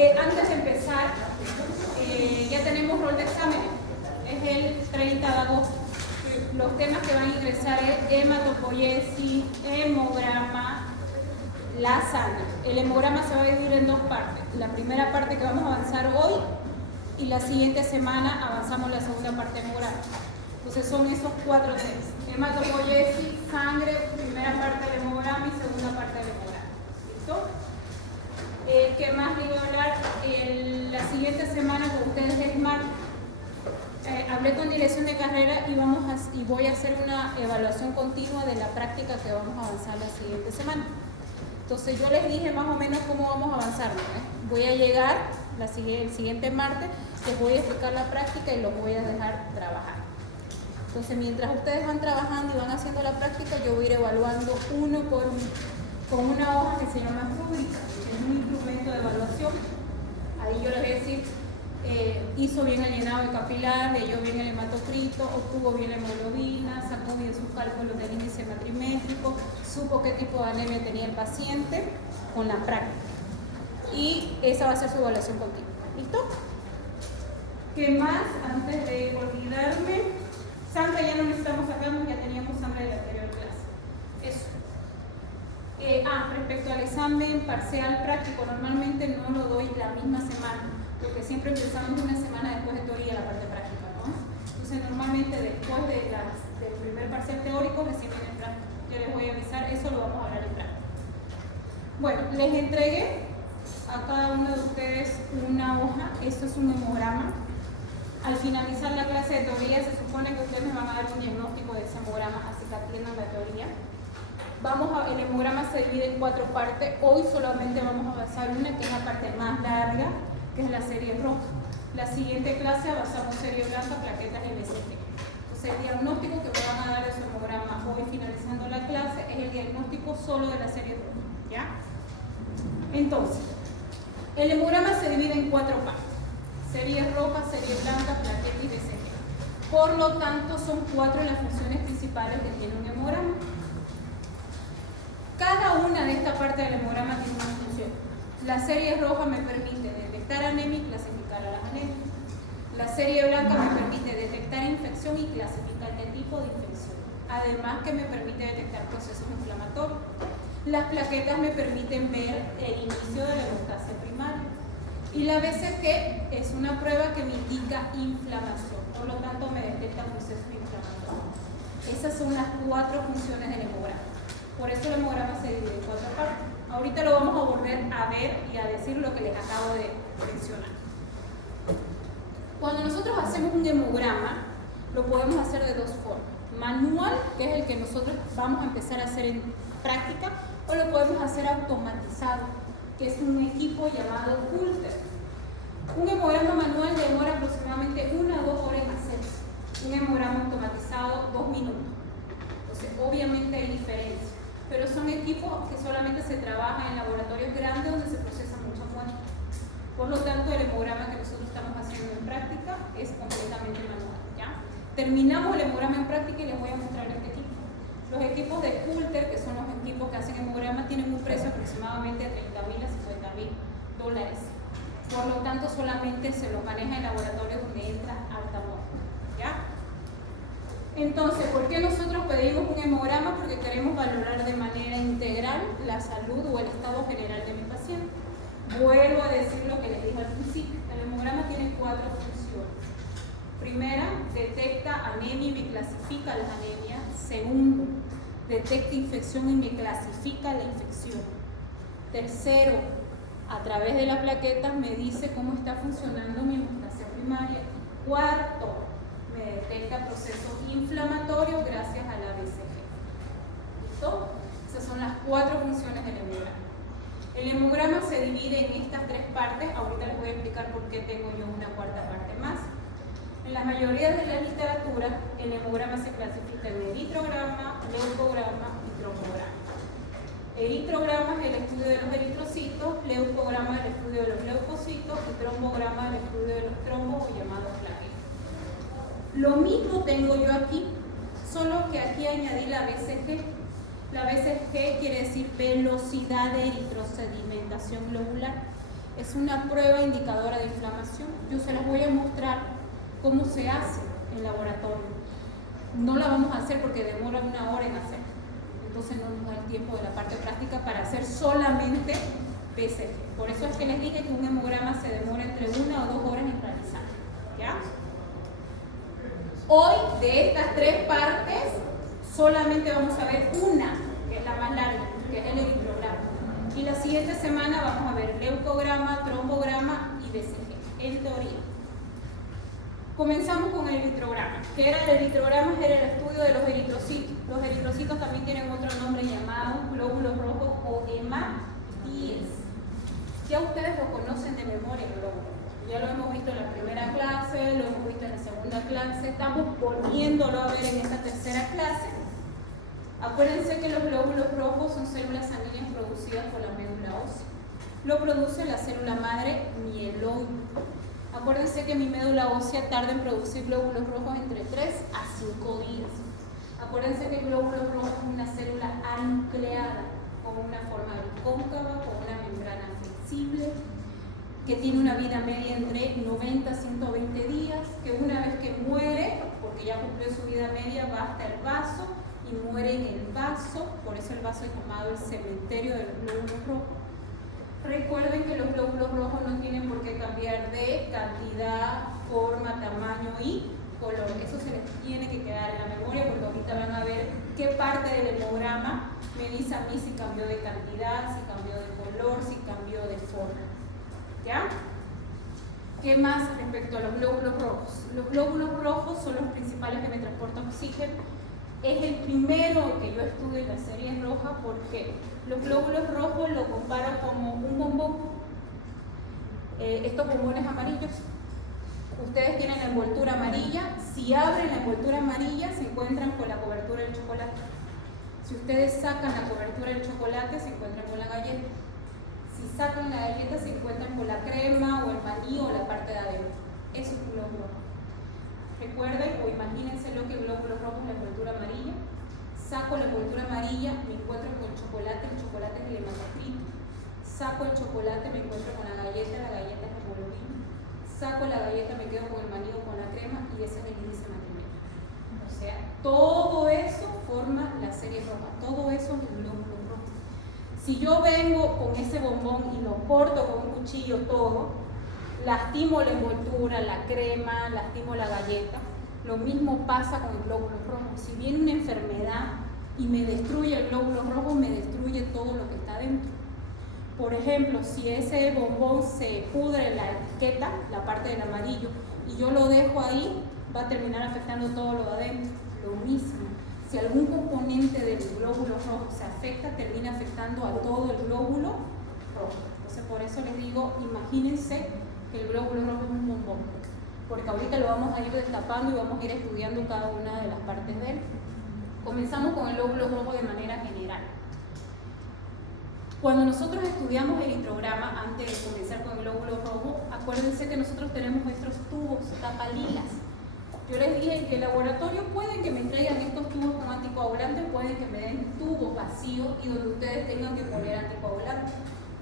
Antes de empezar, ya tenemos rol de exámenes. Es el 30 de agosto. Los temas que van a ingresar es hematopoiesis, hemograma, la sana. El hemograma se va a dividir en dos partes. La primera parte que vamos a avanzar hoy y la siguiente semana avanzamos la segunda parte del hemograma. Entonces son esos 4 temas. Hematopoiesis, sangre, primera parte del hemograma y segunda parte del hemograma. ¿Listo? ¿Qué más le voy a hablar? La siguiente semana con ustedes es martes. Hablé con dirección de carrera y voy a hacer una evaluación continua de la práctica que vamos a avanzar la siguiente semana. Entonces yo les dije más o menos cómo vamos a avanzar, ¿no? Voy a llegar el siguiente martes, les voy a explicar la práctica y los voy a dejar trabajar. Entonces mientras ustedes van trabajando y van haciendo la práctica, yo voy a ir evaluando uno por uno, con una hoja que se llama rúbrica, que es un instrumento de evaluación. Ahí yo les voy a decir, hizo bien el llenado de capilar, leyó bien el hematocrito, obtuvo bien la hemoglobina, sacó bien sus cálculos del índice matrimétrico, supo qué tipo de anemia tenía el paciente con la práctica. Y esa va a ser su evaluación continua. ¿Listo? ¿Qué más? Antes de olvidarme, sangre ya no necesitamos sacarnos, ya teníamos sangre de la anterior clase. Eso. Respecto al examen parcial práctico, normalmente no lo doy la misma semana, porque siempre empezamos una semana después de teoría la parte práctica, ¿no? Entonces normalmente después del primer parcial teórico recién viene el práctico. Yo les voy a avisar, eso lo vamos a hablar en práctica. Bueno, les entregué a cada uno de ustedes una hoja, esto es un hemograma. Al finalizar la clase de teoría se supone que ustedes me van a dar un diagnóstico de ese hemograma, así que atiendan la teoría. El hemograma se divide en 4 partes. Hoy solamente vamos a avanzar una, que es la parte más larga, que es la serie roja. La siguiente clase avanzamos serie blanca, plaquetas y BCG. Entonces el diagnóstico que me van a dar de su hemograma hoy finalizando la clase es el diagnóstico solo de la serie roja, ¿ya? Entonces, el hemograma se divide en 4 partes. Serie roja, serie blanca, plaqueta y BCG. Por lo tanto, son 4 las funciones principales que tiene un hemograma. Cada una de estas partes del hemograma tiene una función. La serie roja me permite detectar anemia y clasificar a las anemias. La serie blanca me permite detectar infección y clasificar qué tipo de infección. Además que me permite detectar procesos inflamatorios. Las plaquetas me permiten ver el inicio de la hemostasia primaria. Y la BCG es una prueba que me indica inflamación. Por lo tanto, me detecta procesos inflamatorios. Esas son las 4 funciones del hemograma. Por eso el hemograma se divide en 4 partes. Ahorita lo vamos a volver a ver y a decir lo que les acabo de mencionar. Cuando nosotros hacemos un hemograma, lo podemos hacer de 2 formas. Manual, que es el que nosotros vamos a empezar a hacer en práctica, o lo podemos hacer automatizado, que es un equipo llamado Coulter. Un hemograma manual demora aproximadamente 1 a 2 horas en hacerse. Un hemograma automatizado, 2 minutos. Entonces, obviamente hay diferencia. Pero son equipos que solamente se trabajan en laboratorios grandes donde se procesan muchas muestras. Por lo tanto, el hemograma que nosotros estamos haciendo en práctica es completamente manual, ¿ya? Terminamos el hemograma en práctica y les voy a mostrar este equipo. Los equipos de Coulter, que son los equipos que hacen hemograma, tienen un precio aproximadamente de $30,000 a $50,000. Por lo tanto, solamente se los maneja en laboratorios donde entra alta muestra, ¿ya? Entonces, ¿por qué nosotros pedimos un hemograma? Porque queremos valorar de manera integral la salud o el estado general de mi paciente. Vuelvo a decir lo que les dije al principio. El hemograma tiene 4 funciones. Primera, detecta anemia y me clasifica las anemias. Segundo, detecta infección y me clasifica la infección. Tercero, a través de las plaquetas me dice cómo está funcionando mi hemostasia primaria. Cuarto, me detecta procesos inflamatorios gracias a la BCG. ¿Listo? Esas son las 4 funciones del hemograma. El hemograma se divide en estas 3 partes. Ahorita les voy a explicar por qué tengo yo una 4ª parte más. En la mayoría de la literatura, el hemograma se clasifica en eritrograma, leucograma y trombograma. Eritrograma es el estudio de los eritrocitos, leucograma es el estudio de los leucocitos y trombograma es el estudio de los trombos o llamados plaquetas. Lo mismo tengo yo aquí, solo que aquí añadí la BCG. La BCG quiere decir velocidad de eritrosedimentación globular. Es una prueba indicadora de inflamación. Yo se las voy a mostrar cómo se hace en laboratorio. No la vamos a hacer porque demora 1 hora en hacer. Entonces no nos da el tiempo de la parte práctica para hacer solamente BCG. Por eso es que les dije que un hemograma se demora entre 1 o 2 horas en realizar. ¿Ya? Hoy, de estas 3 partes, solamente vamos a ver una, que es la más larga, que es el eritrograma. Y la siguiente semana vamos a ver leucograma, trombograma y BCG, en teoría. Comenzamos con el eritrograma. ¿Qué era el eritrograma? Era el estudio de los eritrocitos. Los eritrocitos también tienen otro nombre llamado glóbulos rojos o hematíes. Ya ustedes lo conocen de memoria, el glóbulo rojo. Ya lo hemos visto en la primera clase, lo hemos visto en la segunda clase, estamos volviéndolo a ver en esta tercera clase. Acuérdense que los glóbulos rojos son células sanguíneas producidas por la médula ósea. Lo produce la célula madre mieloide. Acuérdense que mi médula ósea tarda en producir glóbulos rojos entre 3 a 5 días. Acuérdense que el glóbulo rojo es una célula anucleada, con una forma bicóncava, con una membrana flexible, que tiene una vida media entre 90 a 120 días, que una vez que muere, porque ya cumplió su vida media, va hasta el vaso y muere en el vaso. Por eso el vaso es llamado el cementerio de los glóbulos rojos. Recuerden que los glóbulos rojos no tienen por qué cambiar de cantidad, forma, tamaño y color. Eso se les tiene que quedar en la memoria, porque ahorita van a ver qué parte del hemograma me dice a mí si cambió de cantidad, si cambió de color, si cambió de forma. ¿Ya? ¿Qué más respecto a los glóbulos rojos? Los glóbulos rojos son los principales que me transportan oxígeno. Es el primero que yo estudio en la serie roja porque los glóbulos rojos lo comparo como un bombón. Estos bombones amarillos, ustedes tienen la envoltura amarilla. Si abren la envoltura amarilla, se encuentran con la cobertura del chocolate. Si ustedes sacan la cobertura del chocolate, se encuentran con la galleta. Si sacan la galleta, se encuentran con la crema o el maní o la parte de adentro. Eso es un glóbulo rojo. Recuerden o imagínense lo que el glóbulo rojo es la envoltura amarilla. Saco la envoltura amarilla, me encuentro con el chocolate es el hematocrito. Saco el chocolate, me encuentro con la galleta es hemoglobina. Saco la galleta, me quedo con el maní o con la crema y ese es el índice matrimétrico. O sea, todo eso forma la serie roja, todo eso es el glóbulo rojo. Si yo vengo con ese bombón y lo corto con un cuchillo todo, lastimo la envoltura, la crema, lastimo la galleta, lo mismo pasa con el glóbulo rojo. Si viene una enfermedad y me destruye el glóbulo rojo, me destruye todo lo que está dentro. Por ejemplo, si ese bombón se pudre la etiqueta, la parte del amarillo, y yo lo dejo ahí, va a terminar afectando todo lo de adentro. Lo mismo. Si algún componente del glóbulo rojo se afecta, termina afectando a todo el glóbulo rojo. Entonces, por eso les digo, imagínense que el glóbulo rojo es un bombón, porque ahorita lo vamos a ir destapando y vamos a ir estudiando cada una de las partes de él. Comenzamos con el glóbulo rojo de manera general. Cuando nosotros estudiamos el eritrograma, antes de comenzar con el glóbulo rojo, acuérdense que nosotros tenemos nuestros tubos tapalilas. Yo les dije que el laboratorio puede que me traigan estos tubos con anticoagulantes, pueden que me den tubos vacíos y donde ustedes tengan que poner anticoagulantes.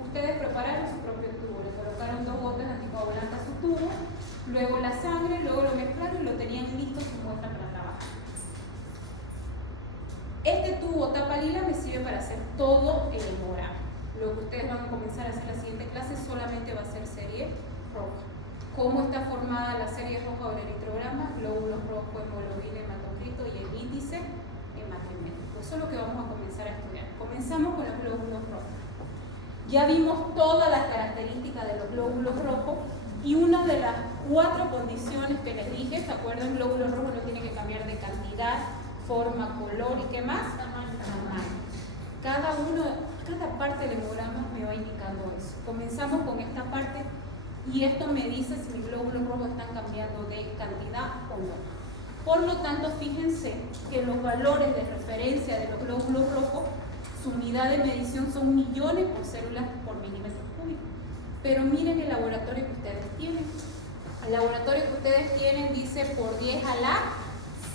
Ustedes prepararon su propio tubo, le colocaron 2 gotas de anticoagulante a su tubo, luego la sangre, luego lo mezclaron y lo tenían listo su muestra para trabajar. Este tubo tapalila me sirve para hacer todo el hemograma. Lo que ustedes van a comenzar a hacer en la siguiente clase solamente va a ser serie roja. ¿Cómo está formada la serie roja del eritrograma? Glóbulos rojos, hemoglobina, hematocrito y el índice hematrimétrico. Eso es lo que vamos a comenzar a estudiar. Comenzamos con los glóbulos rojos. Ya vimos todas las características de los glóbulos rojos y una de las 4 condiciones que les dije, ¿se acuerdan? Glóbulos rojos no tienen que cambiar de cantidad, forma, color y ¿qué más? Tamaño. Cada parte del hemograma me va indicando eso. Comenzamos con esta parte y esto me dice si mis glóbulos rojos están cambiando de cantidad o no. Por lo tanto, fíjense que los valores de referencia de los glóbulos rojos, su unidad de medición son millones por células por milímetro cúbico. Pero miren el laboratorio que ustedes tienen. El laboratorio que ustedes tienen dice por 10 a la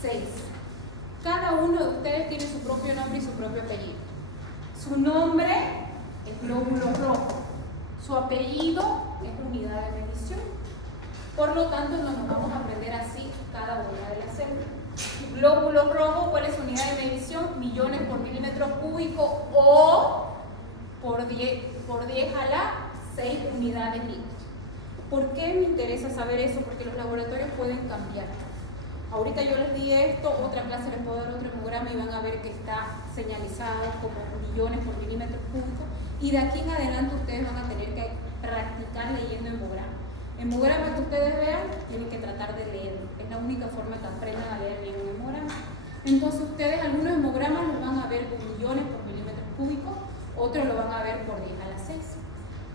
6. Cada uno de ustedes tiene su propio nombre y su propio apellido. Su nombre es glóbulo rojo. Su apellido es unidad de medición. Por lo tanto, no nos vamos a aprender así cada una de las células. Glóbulos rojos, ¿cuál es su unidad de medición? Millones por milímetros cúbicos o por 10 a la 6 unidades litros. ¿Por qué me interesa saber eso? Porque los laboratorios pueden cambiar. Ahorita yo les di esto, otra clase les puedo dar otro hemograma y van a ver que está señalizado como millones por milímetros cúbicos. Y de aquí en adelante ustedes van a tener que practicar leyendo hemograma. Hemograma que ustedes vean, tienen que tratar de leerlo. Es la única forma que aprendan a leer bien un hemograma. Entonces ustedes algunos hemogramas los van a ver con millones por milímetros cúbicos, otros lo van a ver por 10 a la 6.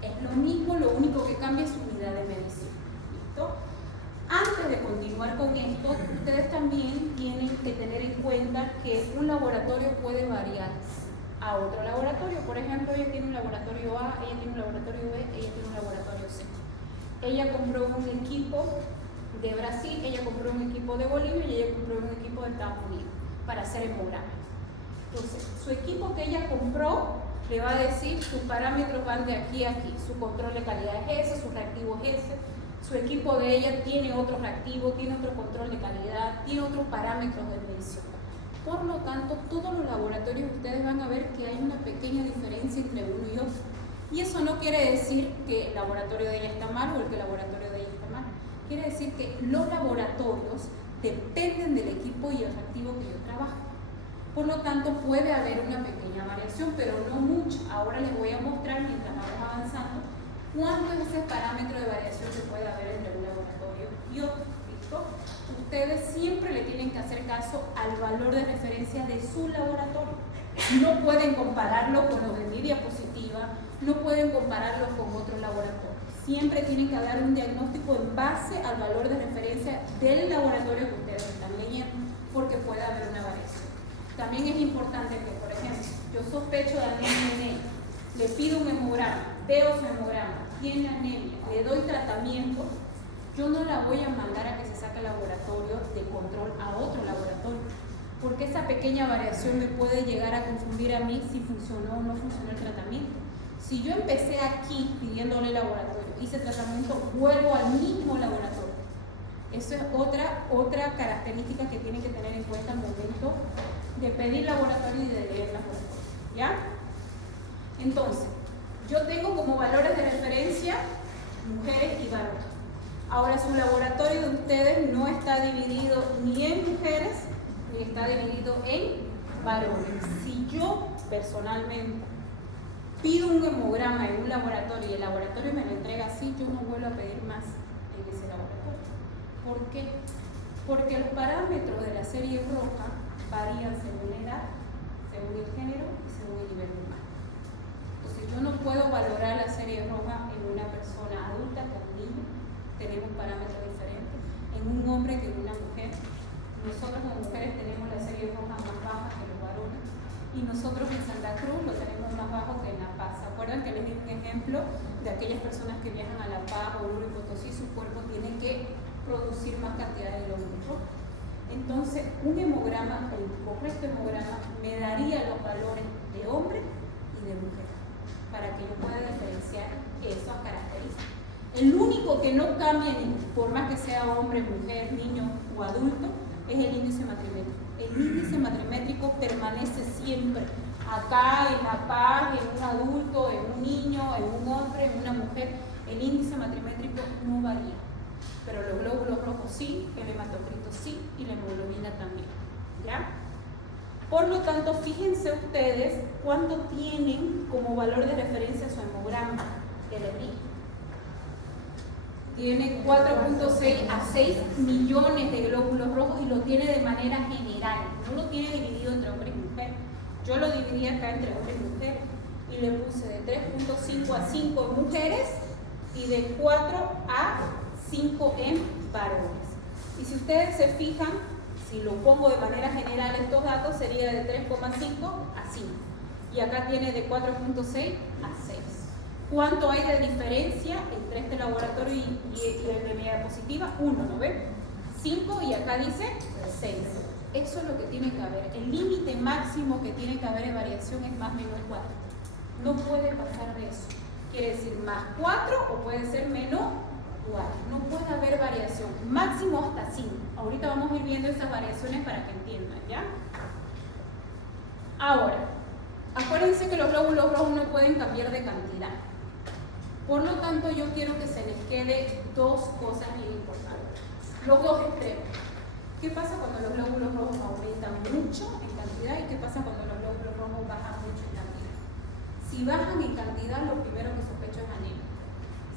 Es lo mismo, lo único que cambia es su unidad de medición. ¿Listo? Antes de continuar con esto, ustedes también tienen que tener en cuenta que un laboratorio puede variar a otro laboratorio. Por ejemplo, ella tiene un laboratorio A, ella tiene un laboratorio B, ella tiene un laboratorio C. Ella compró un equipo de Brasil, ella compró un equipo de Bolivia y ella compró un equipo de Estados Unidos para hacer hemograma. Entonces, su equipo que ella compró le va a decir sus parámetros van de aquí a aquí, su control de calidad es ese, su reactivo es ese, su equipo de ella tiene otro reactivo, tiene otro control de calidad, tiene otros parámetros de medición. Por lo tanto, todos los laboratorios ustedes van a ver que hay una pequeña diferencia entre uno y otro. Y eso no quiere decir que el laboratorio de ella está mal o el que el laboratorio de ella está mal. Quiere decir que los laboratorios dependen del equipo y el reactivo que yo trabajo. Por lo tanto, puede haber una pequeña variación, pero no mucha. Ahora les voy a mostrar, mientras vamos avanzando, cuánto es ese parámetro de variación que puede haber entre un laboratorio y otro. ¿Listo? Ustedes siempre le tienen que hacer caso al valor de referencia de su laboratorio. No pueden compararlo con los de mi diapositiva, no pueden compararlo con otro laboratorio. Siempre tienen que dar un diagnóstico en base al valor de referencia del laboratorio que ustedes están leyendo, porque puede haber una variación. También es importante que, por ejemplo, yo sospecho de anemia, le pido un hemograma, veo su hemograma, tiene anemia, le doy tratamiento, yo no la voy a mandar a que se saque el laboratorio de control a otro laboratorio, porque esa pequeña variación me puede llegar a confundir a mí si funcionó o no funcionó el tratamiento. Si yo empecé aquí pidiéndole laboratorio, hice tratamiento, vuelvo al mismo laboratorio. Eso es otra característica que tienen que tener en cuenta al momento de pedir laboratorio y de leer laboratorio. ¿Ya? Entonces, yo tengo como valores de referencia mujeres y varones. Ahora, su laboratorio de ustedes no está dividido ni en mujeres ni está dividido en varones. Si yo personalmente pido un hemograma en un laboratorio y el laboratorio me lo entrega así, yo no vuelvo a pedir más en ese laboratorio. ¿Por qué? Porque los parámetros de la serie roja varían según la edad, según el género y según el nivel humano. Entonces yo no puedo valorar la serie roja en una persona adulta que un niño, tenemos parámetros diferentes, en un hombre que en una mujer. Nosotros como mujeres tenemos la serie roja más baja que los varones y nosotros en Santa Cruz lo tenemos más bajo que en La Paz. ¿Se acuerdan que les di un ejemplo de aquellas personas que viajan a La Paz, Oruro y Potosí, su cuerpo tiene que producir más cantidad de glóbulos rojos? Entonces, un hemograma, el correcto hemograma, me daría los valores de hombre y de mujer, para que yo pueda diferenciar esas características. El único que no cambia, por más que sea hombre, mujer, niño o adulto, es el índice matrimétrico. El índice matrimétrico permanece siempre, acá, en La Paz, en un adulto, en un niño, en un hombre, en una mujer. El índice matrimétrico no varía. Pero los glóbulos rojos sí, el hematocrito sí y la hemoglobina también. ¿Ya? Por lo tanto, fíjense ustedes cuánto tienen como valor de referencia su hemograma que les di. Tiene 4.6 a 6 millones de glóbulos rojos y lo tiene de manera general. No lo tiene dividido entre hombres y mujeres. Yo lo dividí acá entre hombres y mujeres y le puse de 3.5 a 5 en mujeres y de 4 a 5 en varones. Y si ustedes se fijan, si lo pongo de manera general estos datos, sería de 3.5 a 5. Y acá tiene de 4.6 a 6. ¿Cuánto hay de diferencia entre este laboratorio y el de mi diapositiva? 1, ¿no ven? 5 y acá dice 6. Eso es lo que tiene que haber. El límite máximo que tiene que haber de variación es más o menos 4. No puede pasar de eso. Quiere decir más 4 o puede ser menos 4. No puede haber variación, máximo hasta 5. Ahorita vamos a ir viendo esas variaciones para que entiendan, ¿ya? Ahora, acuérdense que los glóbulos rojos no pueden cambiar de cantidad. Por lo tanto, yo quiero que se les quede dos cosas bien importantes. Los dos extremos. ¿Qué pasa cuando los glóbulos rojos aumentan mucho en cantidad y qué pasa cuando los glóbulos rojos bajan mucho en cantidad? Si bajan en cantidad, lo primero que sospecho es anemia.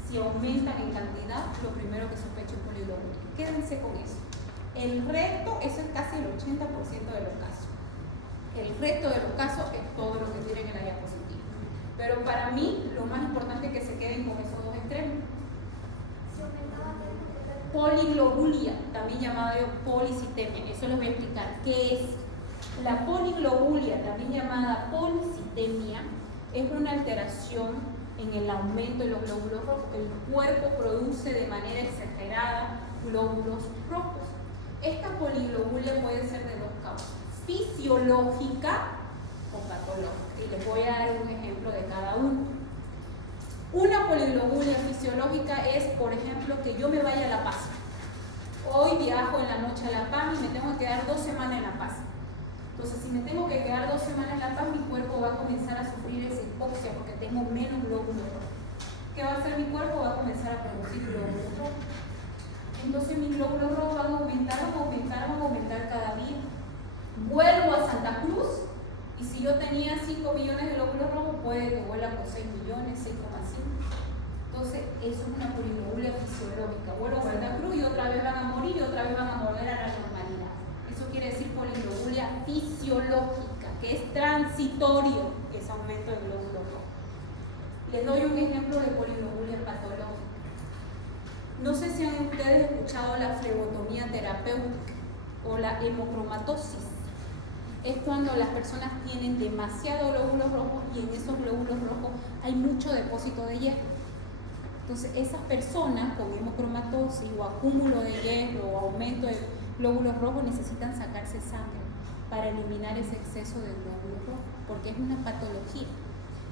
Si aumentan en cantidad, lo primero que sospecho es poliglobulía. Quédense con eso. El resto, eso es casi el 80% de los casos. El resto de los casos es todo lo que tienen en la diapositiva. Pero para mí, lo más importante es que se queden con esos dos extremos. Poliglobulia, también llamada policitemia. Eso les voy a explicar. ¿Qué es? La poliglobulia, también llamada policitemia, es una alteración en el aumento de los glóbulos rojos. El cuerpo produce de manera exagerada glóbulos rojos. Esta poliglobulia puede ser de dos causas: fisiológica o patológica. Y les voy a dar un ejemplo de cada uno. Una poliglobulia fisiológica es, por ejemplo, que yo me vaya a La Paz. Hoy viajo en la noche a La Paz y me tengo que quedar 2 semanas en La Paz. Entonces, si me tengo que quedar 2 semanas en La Paz, mi cuerpo va a comenzar a sufrir esa hipoxia porque tengo menos glóbulos rojos. ¿Qué va a hacer mi cuerpo? Va a comenzar a producir glóbulos rojos. Entonces, mis glóbulos rojos van a aumentar cada día. Vuelvo a Santa Cruz. Y si yo tenía 5 millones de glóbulos rojos, puede que vuela con 6 millones, 6,5. Entonces, eso es una poliglobulia fisiológica. Vuelvo a Santa Cruz y otra vez van a morir y otra vez van a volver a la normalidad. Eso quiere decir poliglobulia fisiológica, que es transitorio ese aumento de glóbulos rojos. Les doy un ejemplo de poliglobulia patológica. No sé si han ustedes escuchado la flebotomía terapéutica o la hemocromatosis. Es cuando las personas tienen demasiados glóbulos rojos y en esos glóbulos rojos hay mucho depósito de hierro. Entonces, esas personas con hemocromatosis o acúmulo de hierro o aumento de glóbulos rojos necesitan sacarse sangre para eliminar ese exceso de glóbulos rojos, porque es una patología.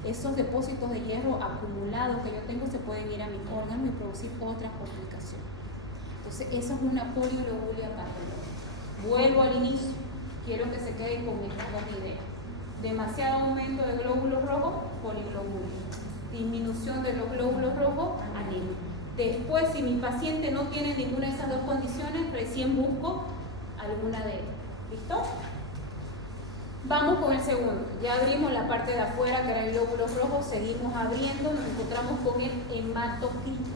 Esos depósitos de hierro acumulados que yo tengo se pueden ir a mis órganos y producir otras complicaciones. Entonces, esa es una poliglobulia patológica. Vuelvo al inicio. Quiero que se queden con estas dos ideas. Demasiado aumento de glóbulos rojos, poliglobulia. Disminución de los glóbulos rojos, anemia. Después, si mi paciente no tiene ninguna de esas dos condiciones, recién busco alguna de ellas. ¿Listo? Vamos con el segundo. Ya abrimos la parte de afuera, que era el glóbulo rojo. Seguimos abriendo, nos encontramos con el hematocrito.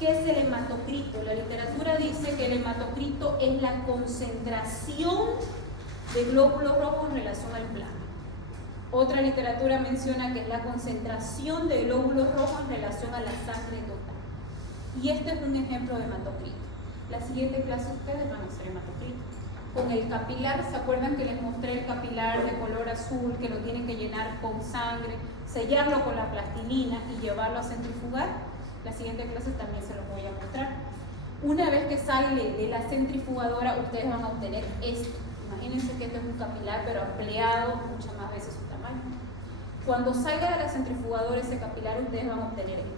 ¿Qué es el hematocrito? La literatura dice que el hematocrito es la concentración de glóbulos rojos en relación al plasma. Otra literatura menciona que es la concentración de glóbulos rojos en relación a la sangre total. Y este es un ejemplo de hematocrito. La siguiente clase ustedes van a hacer hematocrito. Con el capilar, ¿se acuerdan que les mostré el capilar de color azul que lo tienen que llenar con sangre, sellarlo con la plastilina y llevarlo a centrifugar? La siguiente clase también se los voy a mostrar. Una vez que sale de la centrifugadora, ustedes van a obtener esto. Imagínense que esto es un capilar, pero ampliado muchas más veces su tamaño. Cuando salga de la centrifugadora ese capilar, ustedes van a obtener esto.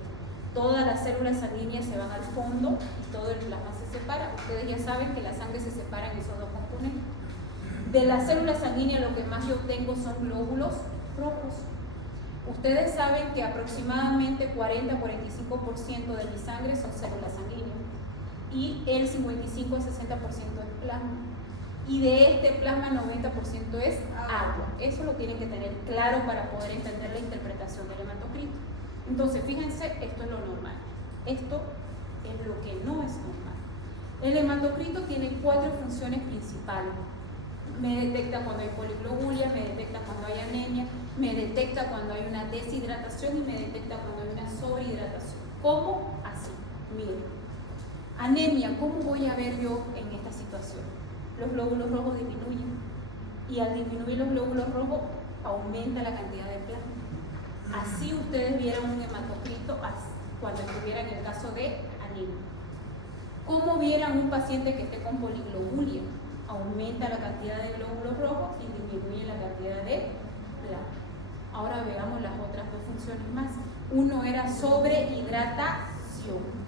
Todas las células sanguíneas se van al fondo y todo el plasma se separa. Ustedes ya saben que la sangre se separa en esos dos componentes. De las células sanguíneas lo que más yo obtengo son glóbulos rojos. Ustedes saben que aproximadamente 40-45% de mi sangre son células sanguíneas y el 55 al 60% es plasma. Y de este plasma el 90% es agua. Eso lo tienen que tener claro para poder entender la interpretación del hematocrito. Entonces, fíjense, esto es lo normal. Esto es lo que no es normal. El hematocrito tiene 4 funciones principales. Me detecta cuando hay poliglobulia, me detecta cuando hay anemia, me detecta cuando hay una deshidratación y me detecta cuando hay una sobrehidratación. ¿Cómo? Así. Miren. Anemia, ¿cómo voy a ver yo en esta situación? Los glóbulos rojos disminuyen. Y al disminuir los glóbulos rojos, aumenta la cantidad de plasma. Así ustedes vieran un hematocrito cuando estuvieran en el caso de anemia. ¿Cómo vieran un paciente que esté con poliglobulia? Aumenta la cantidad de glóbulos rojos y disminuye la cantidad de plasma. Ahora veamos las otras dos funciones más. Uno era sobrehidratación.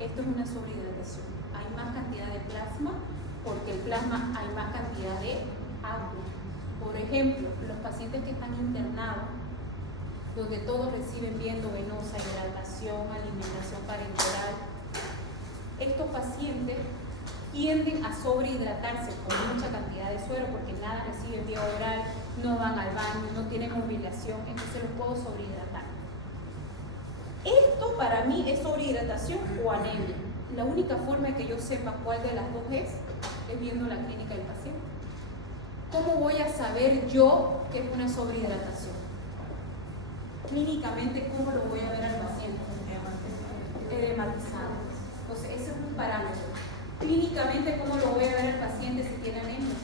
Esto es una sobrehidratación. Hay más cantidad de plasma porque el plasma hay más cantidad de agua. Por ejemplo, los pacientes que están internados, donde todos reciben vía endovenosa, hidratación, alimentación parenteral, estos pacientes tienden a sobrehidratarse con mucha cantidad de suero porque nada reciben vía oral, no van al baño, no tienen mobilización, entonces los puedo sobrehidratar. Esto para mí es sobrehidratación o anemia. La única forma de que yo sepa cuál de las dos es viendo la clínica del paciente. ¿Cómo voy a saber yo que es una sobrehidratación? Clínicamente, ¿cómo lo voy a ver al paciente? Edematizado. Entonces, ese es un parámetro. Clínicamente, ¿cómo lo voy a ver al paciente si tiene anemia?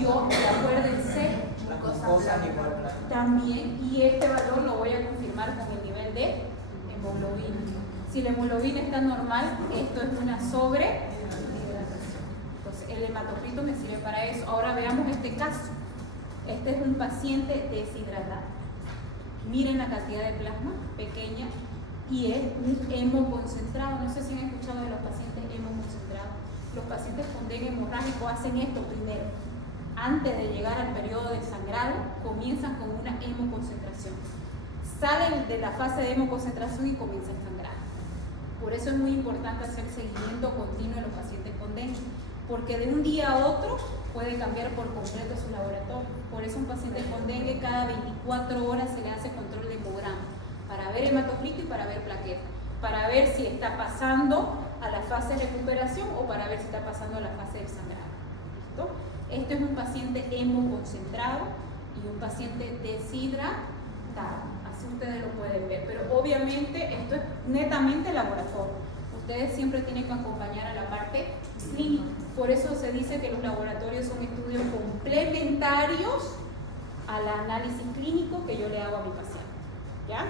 Yo, acuérdense, también, y este valor lo voy a confirmar con el nivel de hemoglobina. Si la hemoglobina está normal, esto es una sobrehidratación. Entonces, el hematocrito me sirve para eso. Ahora veamos este caso. Este es un paciente deshidratado. Miren la cantidad de plasma, pequeña, y es un hemoconcentrado. No sé si han escuchado de los pacientes hemoconcentrados. Los pacientes con dengue hemorrágico hacen esto primero. Antes de llegar al periodo de sangrado, comienzan con una hemoconcentración. Salen de la fase de hemoconcentración y comienzan a sangrar. Por eso es muy importante hacer seguimiento continuo de los pacientes con dengue, porque de un día a otro puede cambiar por completo su laboratorio. Por eso un paciente con dengue cada 24 horas se le hace control de hemograma para ver hematocrito y para ver plaqueta, para ver si está pasando a la fase de recuperación o para ver si está pasando a la fase del sangrado. ¿Listo? Este es un paciente hemoconcentrado y un paciente deshidratado. Así ustedes lo pueden ver, pero obviamente esto es netamente laboratorio. Ustedes siempre tienen que acompañar a la parte clínica. Por eso se dice que los laboratorios son estudios complementarios al análisis clínico que yo le hago a mi paciente. ¿Ya?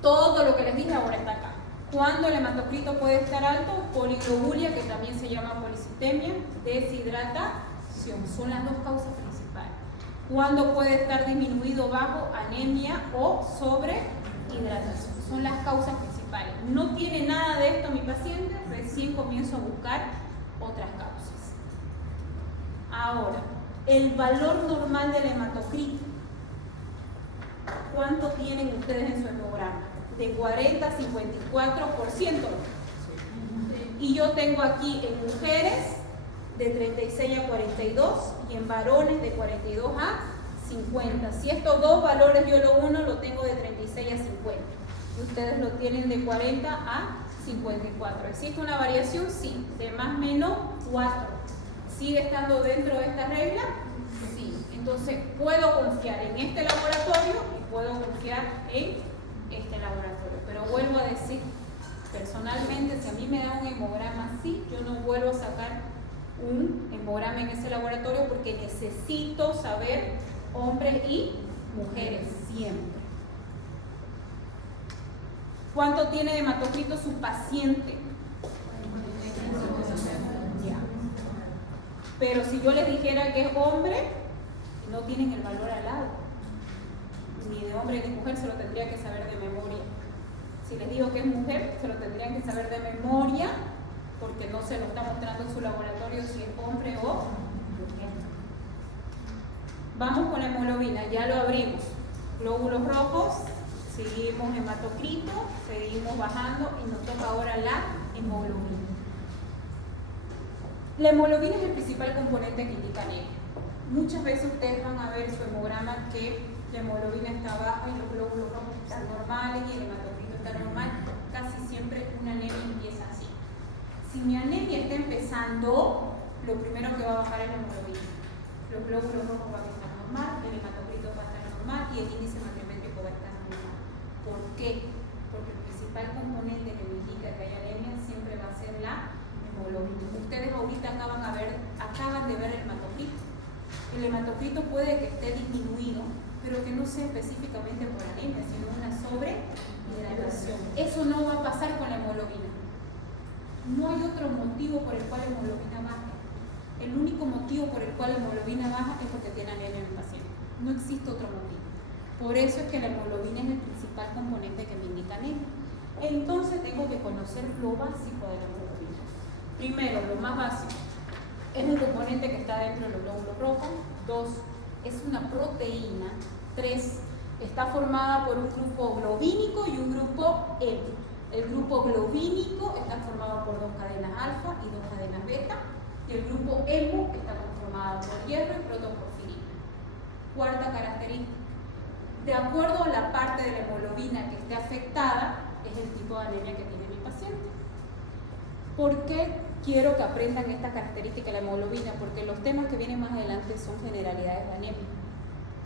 Todo lo que les dije ahora está acá. ¿Cuándo el hematocrito puede estar alto? Poliglobulia, que también se llama policitemia, deshidratación. Son las dos causas principales. ¿Cuándo puede estar disminuido bajo? Anemia o sobrehidratación. Son las causas principales. No tiene nada de esto mi paciente, recién comienzo a buscar otras causas. Ahora, el valor normal del hematocrito. ¿Cuánto tienen ustedes en su hemograma? De 40 a 54%. Y yo tengo aquí en mujeres de 36 a 42 y en varones de 42 a 50. Si estos dos valores yo lo uno, lo tengo de 36 a 50. Y ustedes lo tienen de 40 a 54. ¿Existe una variación? Sí, de más o menos 4. ¿Sigue estando dentro de esta regla? Sí. Entonces, puedo confiar en este laboratorio y puedo confiar en este laboratorio. Pero vuelvo a decir, personalmente, si a mí me da un hemograma así, yo no vuelvo a sacar un hemograma en ese laboratorio porque necesito saber hombres y mujeres siempre. ¿Cuánto tiene de hematocrito su paciente? Ya. Pero si yo les dijera que es hombre, no tienen el valor al lado. Ni de hombre ni de mujer, se lo tendría que saber de memoria. Si les digo que es mujer, se lo tendrían que saber de memoria, porque no se lo está mostrando en su laboratorio si es hombre o mujer. Vamos con la hemoglobina, ya lo abrimos. Glóbulos rojos, seguimos hematocrito, seguimos bajando y nos toca ahora la hemoglobina. La hemoglobina es el principal componente que indica anemia. Muchas veces ustedes van a ver en su hemograma que la hemoglobina está baja y los glóbulos rojos están normales y el hematocrito está normal. Casi siempre una anemia empieza así. Si mi anemia está empezando, lo primero que va a bajar es la hemoglobina. Los glóbulos rojos van a estar normal, el hematocrito va a estar normal y el índice hematocrítico va a estar normal. ¿Por qué? Porque el principal componente que me indica que hay anemia siempre va a ser la hemoglobina. Ustedes ahorita acaban de ver el hematocrito. El hematocrito puede que esté disminuido, pero que no sea específicamente por anemia, sino una sobrehidratación. Eso no va a pasar con la hemoglobina. No hay otro motivo por el cual la hemoglobina baja. El único motivo por el cual la hemoglobina baja es porque tiene anemia en el paciente. No existe otro motivo. Por eso es que la hemoglobina es el principal componente que me indica anemia. Entonces tengo que conocer lo básico de la hemoglobina. Primero, lo más básico, es un componente que está dentro de los glóbulos rojos. 2, es una proteína. 3, está formada por un grupo globínico y un grupo hemo. El grupo globínico está formado por 2 cadenas alfa y 2 cadenas beta, y el grupo hemo está conformado por hierro y protoporfirina. Cuarta característica, de acuerdo a la parte de la hemoglobina que esté afectada, es el tipo de anemia que tiene mi paciente. ¿Por qué quiero que aprendan esta característica de la hemoglobina? Porque los temas que vienen más adelante son generalidades de anemia.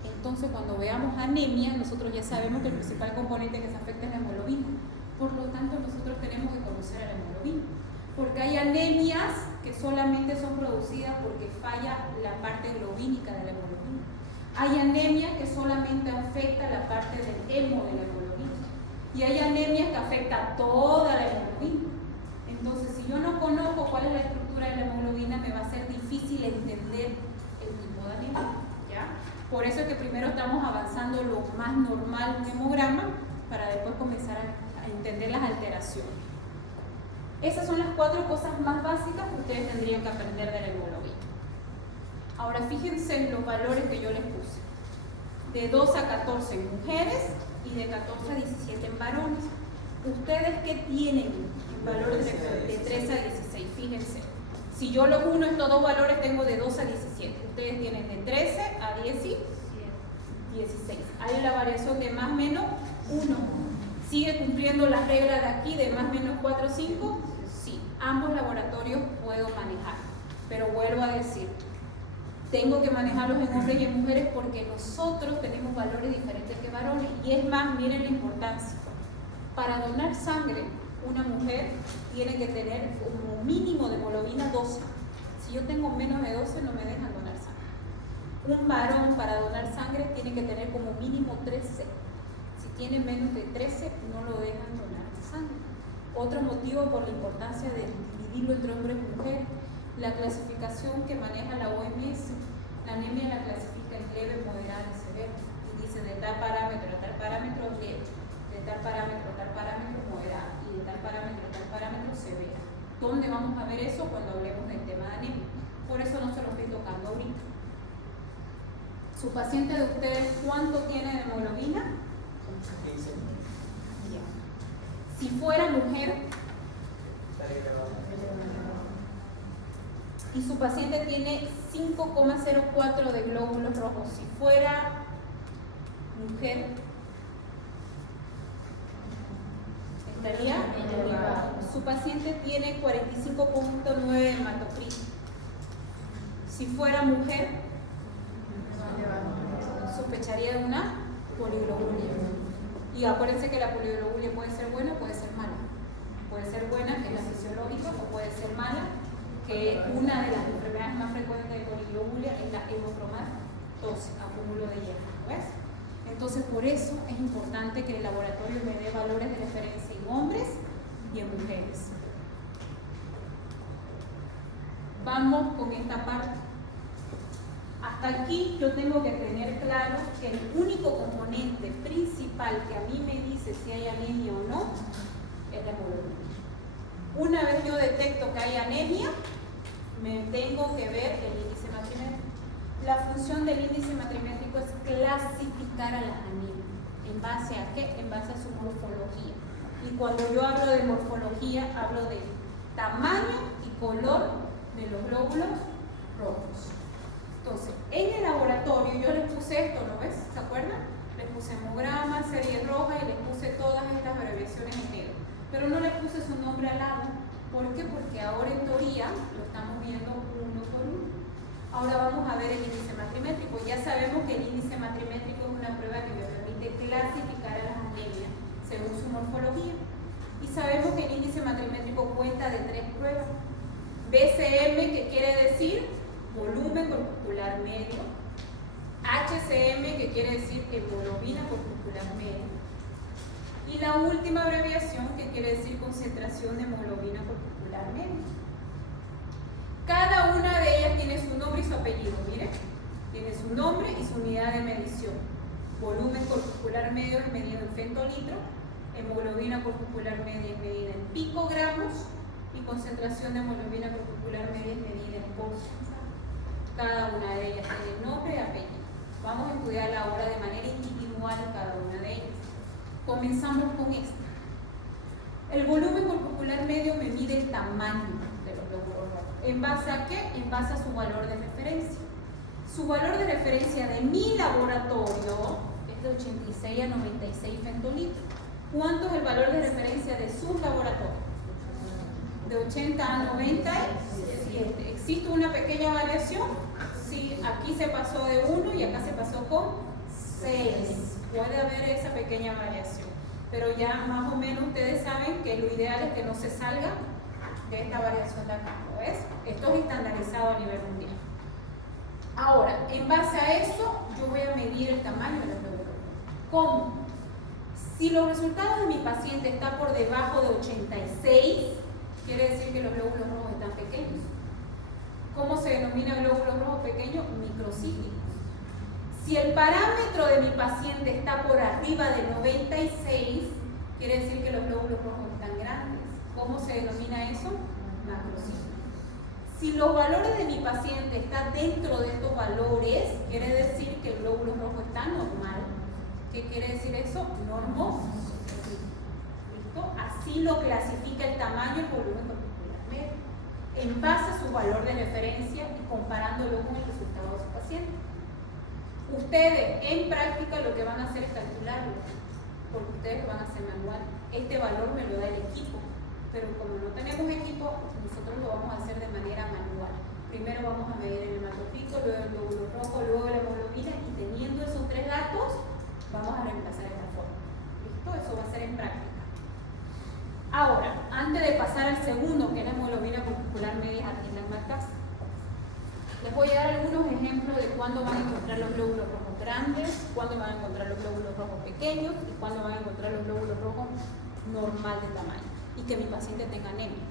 Entonces, cuando veamos anemia, nosotros ya sabemos que el principal componente que se afecta es la hemoglobina. Por lo tanto, nosotros tenemos que conocer a la hemoglobina. Porque hay anemias que solamente son producidas porque falla la parte globínica de la hemoglobina. Hay anemia que solamente afecta la parte del hemo de la hemoglobina. Y hay anemias que afectan toda la hemoglobina. Entonces, si yo no conozco cuál es la estructura de la hemoglobina, me va a ser difícil entender el tipo de anemia. ¿Ya? Por eso es que primero estamos avanzando lo más normal un hemograma para después comenzar a entender las alteraciones. Esas son las 4 cosas más básicas que ustedes tendrían que aprender de la hemoglobina. Ahora fíjense en los valores que yo les puse. De 2 a 14 en mujeres y de 14 a 17 en varones. ¿Ustedes qué tienen en valores de 13 a 16? Fíjense. Si yo los uno estos dos valores, tengo de 2 a 17. Ustedes tienen de 13 a 16. Hay la variación de más o menos 1. ¿Sigue cumpliendo las reglas de aquí de más o menos 4 o 5? Sí. Ambos laboratorios puedo manejar. Pero vuelvo a decir, tengo que manejarlos en hombres y en mujeres porque nosotros tenemos valores diferentes que varones. Y es más, miren la importancia. Para donar sangre, una mujer tiene que tener como mínimo de hemoglobina 12. Si yo tengo menos de 12, no me dejan donar sangre. Un varón para donar sangre tiene que tener como mínimo 13. Si tiene menos de 13, no lo dejan donar sangre. Otro motivo por la importancia de dividirlo entre hombres y mujeres, la clasificación que maneja la OMS, la anemia la clasifica en leve, moderada y severa. Y dice de tal parámetro a tal parámetro leve, de tal parámetro a tal parámetro moderada y de tal parámetro a tal parámetro severa. ¿Dónde vamos a ver eso? Cuando hablemos del tema de anemia. Por eso no se lo estoy tocando ahorita. ¿Su paciente de ustedes cuánto tiene de hemoglobina? 15. Si fuera mujer y su paciente tiene 5,04 de glóbulos rojos, si fuera mujer, estaría elevado. Su paciente tiene 45,9 de hematocrito. Si fuera mujer, sospecharía de una poliglobulia. Y acuérdense que la poliglobulia puede ser buena o puede ser mala. Puede ser buena, que es la fisiológica, o puede ser mala, que una de las enfermedades más frecuentes de poliglobulia es la hemocromatosis, acúmulo de hierro. ¿Ves? Entonces, por eso es importante que el laboratorio me dé valores de referencia en hombres y en mujeres. Vamos con esta parte. Hasta aquí yo tengo que tener claro que el único componente principal que a mí me dice si hay anemia o no es la hemoglobina. Una vez yo detecto que hay anemia, me tengo que ver el índice matrimétrico. La función del índice matrimétrico es clasificar a las anemias. ¿En base a qué? En base a su morfología. Y cuando yo hablo de morfología, hablo de tamaño y color de los glóbulos rojos. Entonces, en el laboratorio yo les puse esto, ¿lo ves? ¿Se acuerdan? Les puse hemograma, serie roja y les puse todas estas abreviaciones en negro. Pero no les puse su nombre al lado. ¿Por qué? Porque ahora en teoría lo estamos viendo uno por uno. Ahora vamos a ver el índice matrimétrico. Ya sabemos que el índice matrimétrico es una prueba que me permite clasificar a las anemias según su morfología. Y sabemos que el índice matrimétrico cuenta de 3 pruebas. BCM, que quiere decir volumen corpuscular medio, HCM, que quiere decir hemoglobina corpuscular media, y la última abreviación, que quiere decir concentración de hemoglobina corpuscular media. Cada una de ellas tiene su nombre y su apellido, miren. Tiene su nombre y su unidad de medición. Volumen corpuscular medio es medido en femtolitro, hemoglobina corpuscular media es medida en picogramos y concentración de hemoglobina corpuscular media es medida en porcentaje. Cada una de ellas tiene nombre y apellido. Vamos a estudiarla ahora de manera individual cada una de ellas. Comenzamos con esta. El volumen corpuscular medio me mide el tamaño de los glóbulos rojos. ¿En base a qué? En base a su valor de referencia. Su valor de referencia de mi laboratorio es de 86 a 96 femtolitros. ¿Cuánto es el valor de referencia de su laboratorio? De 80 a 97. ¿Existe una pequeña variación? Sí, aquí se pasó de 1 y acá se pasó con 6. Puede haber esa pequeña variación, pero ya más o menos ustedes saben que lo ideal es que no se salga de esta variación de acá, ¿lo ves? Esto es estandarizado a nivel mundial. Ahora, en base a eso, yo voy a medir el tamaño de los glóbulos. ¿Cómo? Si los resultados de mi paciente están por debajo de 86, quiere decir que los glóbulos rojos están pequeños. ¿Cómo se denomina glóbulos rojos pequeños? Microcíclicos. Si el parámetro de mi paciente está por arriba de 96, quiere decir que los glóbulos rojos están grandes. ¿Cómo se denomina eso? Macrocíclicos. Si los valores de mi paciente están dentro de estos valores, quiere decir que el glóbulo rojo está normal. ¿Qué quiere decir eso? Normocíclico. ¿Listo? Así lo clasifica el tamaño y volumen corpuscular medio, en base a su valor de referencia y comparándolo con el resultado de su paciente. Ustedes en práctica lo que van a hacer es calcularlo, porque ustedes lo van a hacer manual. Este valor me lo da el equipo, pero como no tenemos equipo, nosotros lo vamos a hacer de manera manual. Primero vamos a medir el hematocrit, luego el glóbulo rojo, luego la hemoglobina, y teniendo esos tres datos, vamos a reemplazar esta forma. ¿Listo? Eso va a ser en práctica. Ahora, antes de pasar al segundo, que es la hemoglobina corpuscular media, aquí en la marca, les voy a dar algunos ejemplos de cuándo van a encontrar los glóbulos rojos grandes, cuándo van a encontrar los glóbulos rojos pequeños y cuándo van a encontrar los glóbulos rojos normal de tamaño y que mi paciente tenga anemia.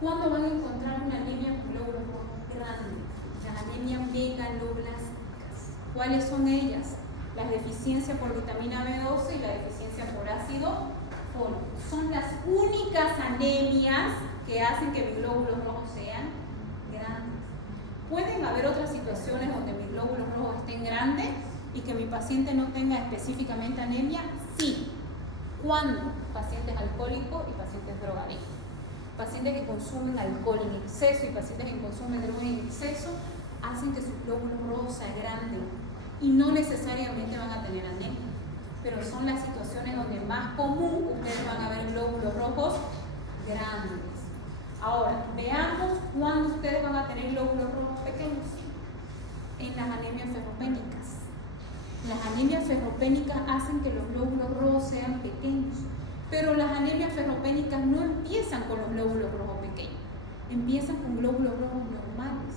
¿Cuándo van a encontrar una anemia con glóbulos rojos grandes? Las anemias megaloblásticas. ¿Cuáles son ellas? La deficiencia por vitamina B12 y la deficiencia por ácido fólico. Son las únicas anemias que hacen que mis glóbulos rojos sean grandes. ¿Pueden haber otras situaciones donde mis glóbulos rojos estén grandes y que mi paciente no tenga específicamente anemia? Sí. ¿Cuándo? Pacientes alcohólicos y pacientes drogadictos. Pacientes que consumen alcohol en exceso y pacientes que consumen droga en exceso hacen que sus glóbulos rojos sean grandes y no necesariamente van a tener anemia, pero son las situaciones donde más común ustedes van a ver glóbulos rojos grandes. Ahora, veamos cuándo ustedes van a tener glóbulos rojos pequeños. En las anemias ferropénicas. Las anemias ferropénicas hacen que los glóbulos rojos sean pequeños, pero las anemias ferropénicas no empiezan con los glóbulos rojos pequeños, empiezan con glóbulos rojos normales.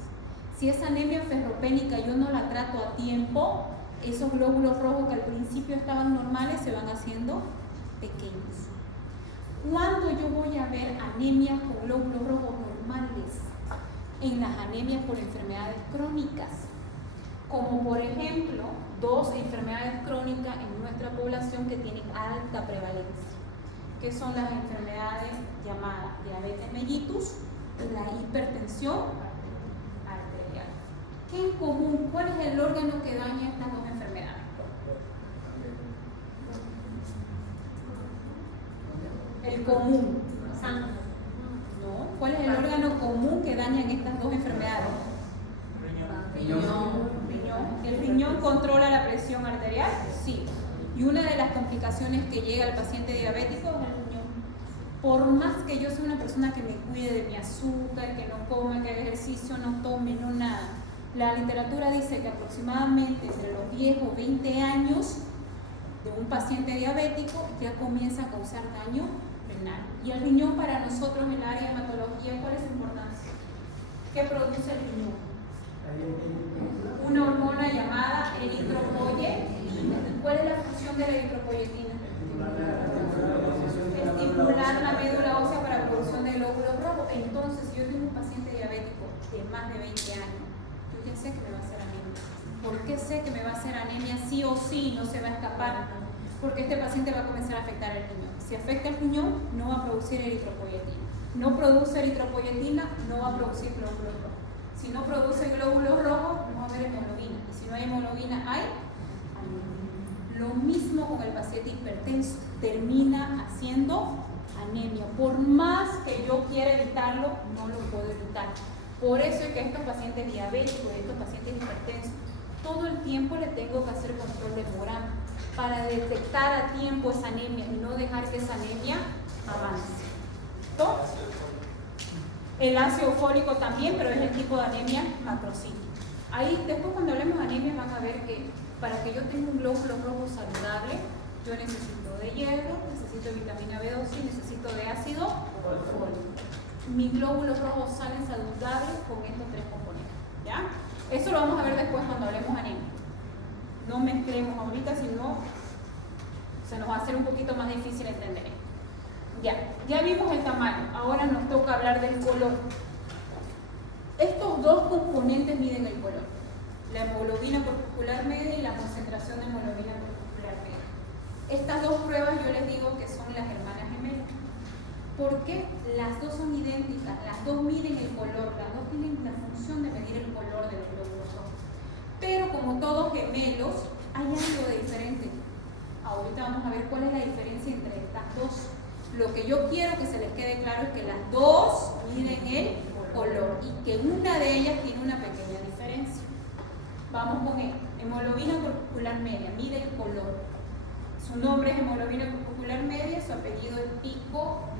Si esa anemia ferropénica yo no la trato a tiempo, esos glóbulos rojos que al principio estaban normales se van haciendo pequeños. ¿Cuándo yo voy a ver anemias con glóbulos rojos normales? En las anemias por enfermedades crónicas, como por ejemplo 2 enfermedades crónicas en nuestra población que tienen alta prevalencia, que son las enfermedades llamadas diabetes mellitus y la hipertensión arterial. ¿Qué en común? ¿Cuál es el órgano que daña estas dos enfermedades? El común, sangre. ¿No? ¿Cuál es el órgano común que dañan estas dos enfermedades? Riñón. ¿El riñón controla la presión arterial? Sí. Y una de las complicaciones que llega al paciente diabético es el riñón. Por más que yo sea una persona que me cuide de mi azúcar, que no coma, que haga ejercicio, no tome, no nada, la literatura dice que aproximadamente entre los 10 o 20 años de un paciente diabético ya comienza a causar daño renal. Y el riñón para nosotros en el área de hematología, ¿cuál es su importancia? ¿Qué produce el riñón? Una hormona llamada eritropoyetina. ¿Cuál es la función de la eritropoyetina? Estimular la médula ósea para la producción de glóbulos rojos. Entonces, si yo tengo un paciente diabético de más de 20 años Yo ya sé que me va a hacer anemia. ¿Por qué sé que me va a hacer anemia sí o sí? No se va a escapar. Porque este paciente va a comenzar a afectar el riñón. Si afecta el riñón, no va a producir eritropoyetina. No produce eritropoyetina, no va a producir glóbulos rojos. Si no produce glóbulos rojos, no va a haber hemoglobina. Y si no hay hemoglobina, hay anemia. Lo mismo con el paciente hipertenso. Termina haciendo anemia. Por más que yo quiera evitarlo, no lo puedo evitar. Por eso es que estos pacientes diabéticos, estos pacientes hipertensos, todo el tiempo le tengo que hacer control de hemograma para detectar a tiempo esa anemia y no dejar que esa anemia avance. ¿No? El ácido fólico también, pero es el tipo de anemia macrocítica. Ahí, después cuando hablemos de anemia van a ver que para que yo tenga un glóbulo rojo saludable, yo necesito de hierro, necesito de vitamina B12 y necesito de ácido fólico. Mis glóbulos rojos salen saludables con estos tres componentes. ¿Ya? Eso lo vamos a ver después cuando hablemos de anemia. No mezclemos ahorita, si no se nos va a hacer un poquito más difícil entender esto. Ya vimos el tamaño, ahora nos toca hablar del color. Estos dos componentes miden el color: la hemoglobina corpuscular media y la concentración de hemoglobina corpuscular media. Estas dos pruebas yo les digo que son las hermanas gemelas. ¿Por qué? Las dos son idénticas, las dos miden el color, las dos tienen la función de medir el color de los glóbulos rojos. Pero como todos gemelos, hay algo de diferente. Ahorita vamos a ver cuál es la diferencia entre estas dos. Lo que yo quiero que se les quede claro es que las dos miden el color y que una de ellas tiene una pequeña diferencia. Vamos con él. Hemoglobina corpuscular media, mide el color. Su nombre es hemoglobina corpuscular media, su apellido es picogramo.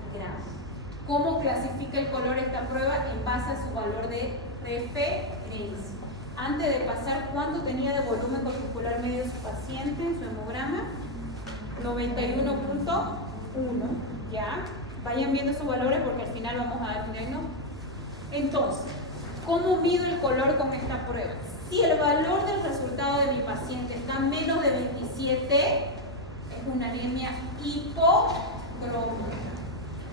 ¿Cómo clasifica el color esta prueba? En base a su valor de referencia. Antes de pasar, ¿cuánto tenía de volumen corpuscular medio su paciente en su hemograma? 91.1. ¿Ya? Vayan viendo sus valores porque al final vamos a dar un diagnóstico. Entonces, ¿cómo mido el color con esta prueba? Si el valor del resultado de mi paciente está menos de 27, es una anemia hipocrómica.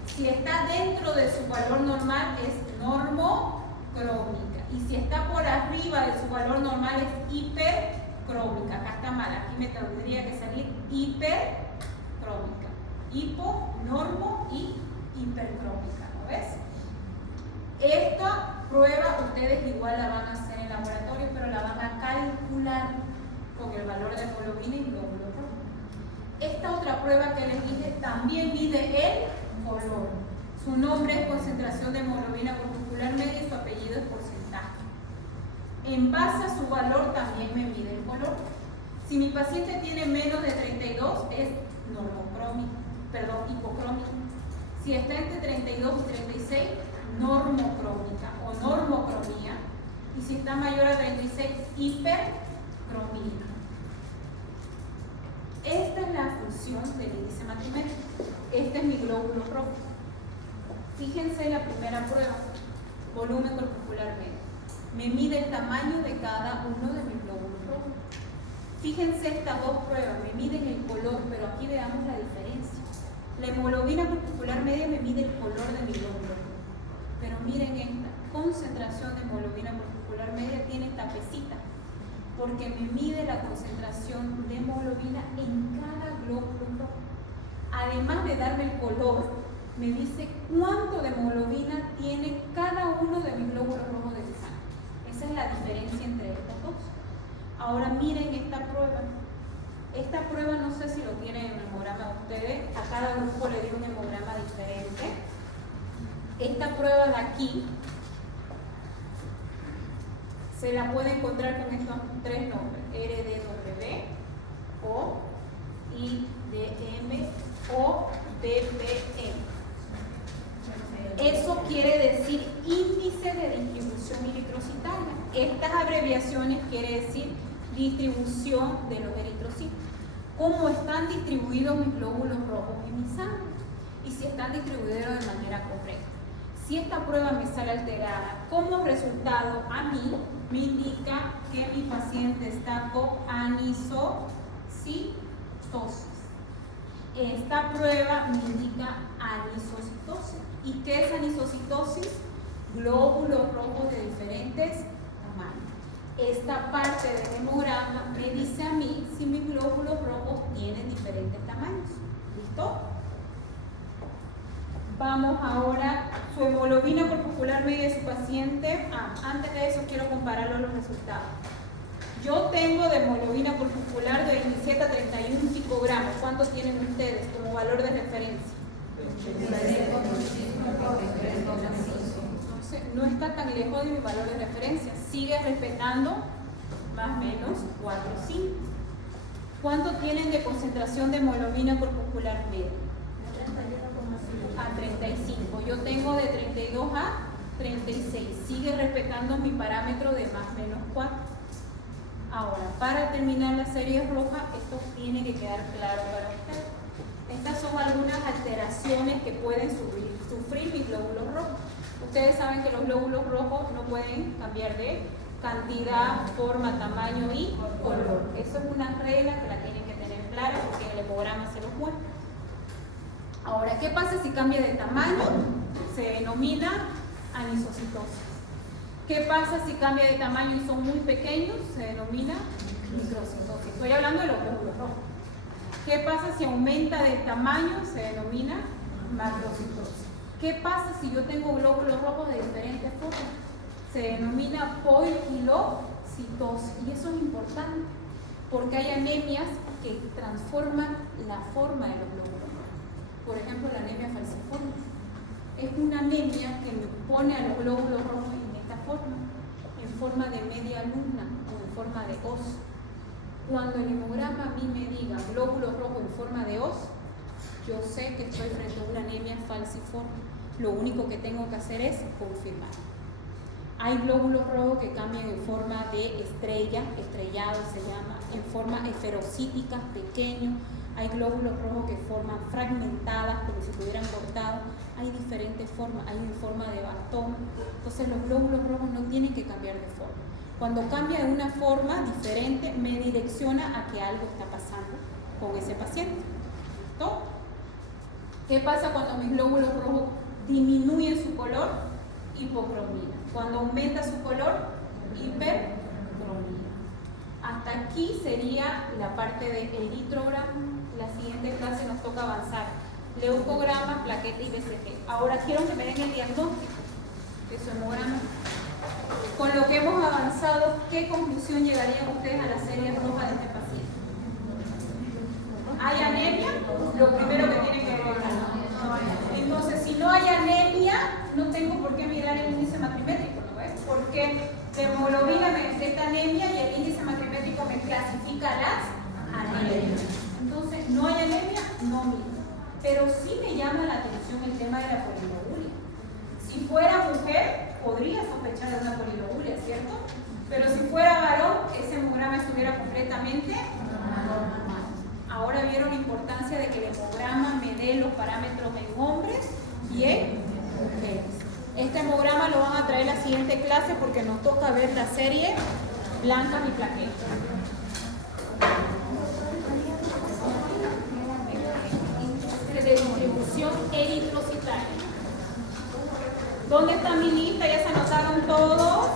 Si está dentro de su valor normal, es normocrómica. Y si está por arriba de su valor normal, es hipercrómica. Acá está mal, aquí me tendría que salir hipercrómica. Hipo, normo y hipercrómica, ¿no ves? Esta prueba ustedes igual la van a hacer en laboratorio, pero la van a calcular con el valor de hemoglobina y glóbulos rojos. Esta otra prueba que les dije también mide el color. Su nombre es concentración de hemoglobina corpuscular media y su apellido es porcentaje. En base a su valor también me mide el color. Si mi paciente tiene menos de 32 es hipocrómica. Si está entre 32 y 36, normocrómica o normocromía. Y si está mayor a 36, hipercromía. Esta es la función del índice matrimétrico. Este es mi glóbulo rojo. Fíjense la primera prueba, volumen corpuscular medio. Me mide el tamaño de cada uno de mis glóbulos rojos. Fíjense estas dos pruebas, me miden el color, pero aquí veamos la diferencia. La hemoglobina corpuscular media me mide el color de mi glóbulo rojo. Pero miren esta, concentración de hemoglobina corpuscular media tiene esta pesita, porque me mide la concentración de hemoglobina en cada glóbulo rojo. Además de darme el color, me dice cuánto de hemoglobina tiene cada uno de mis glóbulos rojos de sangre. Esa es la diferencia entre estas dos. Ahora miren esta prueba. Esta prueba no sé si lo tienen en el hemograma de ustedes. A cada grupo le dio un hemograma diferente. Esta prueba de aquí se la puede encontrar con estos tres nombres: RDW, O, IDM o BPM. Eso quiere decir índice de distribución eritrocitaria. Estas abreviaciones quiere decir distribución de los eritrocitos. Cómo están distribuidos mis glóbulos rojos en mi sangre y si están distribuidos de manera correcta. Si esta prueba me sale alterada, como resultado a mí me indica que mi paciente está con anisocitosis. Esta prueba me indica anisocitosis. ¿Y qué es anisocitosis? Glóbulos rojos de diferentes tamaños. esta parte del hemograma me dice a mí si mis glóbulos rojos tienen diferentes tamaños. ¿Listo? Vamos ahora, su hemoglobina corpuscular media de su paciente. Antes de eso quiero compararlo los resultados. Yo tengo de hemoglobina corpuscular de 27 a 31 picogramos. ¿Cuánto tienen ustedes como valor de referencia? Entonces, no está tan lejos de mi valor de referencia. Sigue respetando más o menos 4 o 5. ¿Cuánto tienen de concentración de hemoglobina corpuscular media? A 35. Yo tengo de 32 a 36. Sigue respetando mi parámetro de más o menos 4. Ahora, para terminar la serie roja, esto tiene que quedar claro para ustedes. Estas son algunas alteraciones que pueden sufrir mis glóbulos rojos. Ustedes saben que los glóbulos rojos no pueden cambiar de cantidad, forma, tamaño y color. Eso es una regla que la tienen que tener clara porque en el hemograma se los muestra. Ahora, ¿qué pasa si cambia de tamaño? Se denomina anisocitosis. ¿Qué pasa si cambia de tamaño y son muy pequeños? Se denomina microcitosis. Estoy hablando de los glóbulos rojos. ¿Qué pasa si aumenta de tamaño? Se denomina macrocitosis. ¿Qué pasa si yo tengo glóbulos rojos de diferentes formas? Se denomina poikilocitosis. Y eso es importante porque hay anemias que transforman la forma de los glóbulos rojos. Por ejemplo, la anemia falciforme. Es una anemia que me pone a los glóbulos rojos en forma de media luna o en forma de hoz. Cuando el hemograma a mí me diga glóbulos rojos en forma de hoz, yo sé que estoy frente a una anemia falciforme. Lo único que tengo que hacer es confirmar. Hay glóbulos rojos que cambian en forma de estrella, estrellado se llama, en forma esferocítica, pequeño. Hay glóbulos rojos que forman fragmentadas, como si estuvieran cortados. Hay diferentes formas, hay en forma de bastón. Entonces los glóbulos rojos no tienen que cambiar de forma. Cuando cambia de una forma diferente, me direcciona a que algo está pasando con ese paciente. ¿No? ¿Qué pasa cuando mis glóbulos rojos disminuyen su color? Hipocromía. Cuando aumenta su color, hipercromía. Hasta aquí sería la parte de eritrograma. La siguiente clase nos toca avanzar. Leucograma, plaqueta y BCG. Ahora quiero que me den el diagnóstico de su hemograma. Con lo que hemos avanzado, ¿qué conclusión llegarían ustedes a la serie roja de este paciente? ¿Hay anemia? Lo primero que tienen que revisar. Entonces, si no hay anemia, no tengo por qué mirar el índice matrimétrico, ¿no ves? Porque la hemoglobina me detecta anemia y el índice matrimétrico me clasifica las anemias. Entonces, no hay anemia, no miro. Pero sí me llama la atención el tema de la poliloguria. Si fuera mujer, podría sospechar de una poliloguria, ¿cierto? Pero si fuera varón, ese hemograma estuviera completamente normal. Ahora vieron la importancia de que el hemograma me dé los parámetros en hombres y en mujeres. Este hemograma lo van a traer la siguiente clase porque nos toca ver la serie blancas y plaquetas. De distribución eritrocitaria. ¿Dónde está mi lista? ¿Ya se anotaron todos?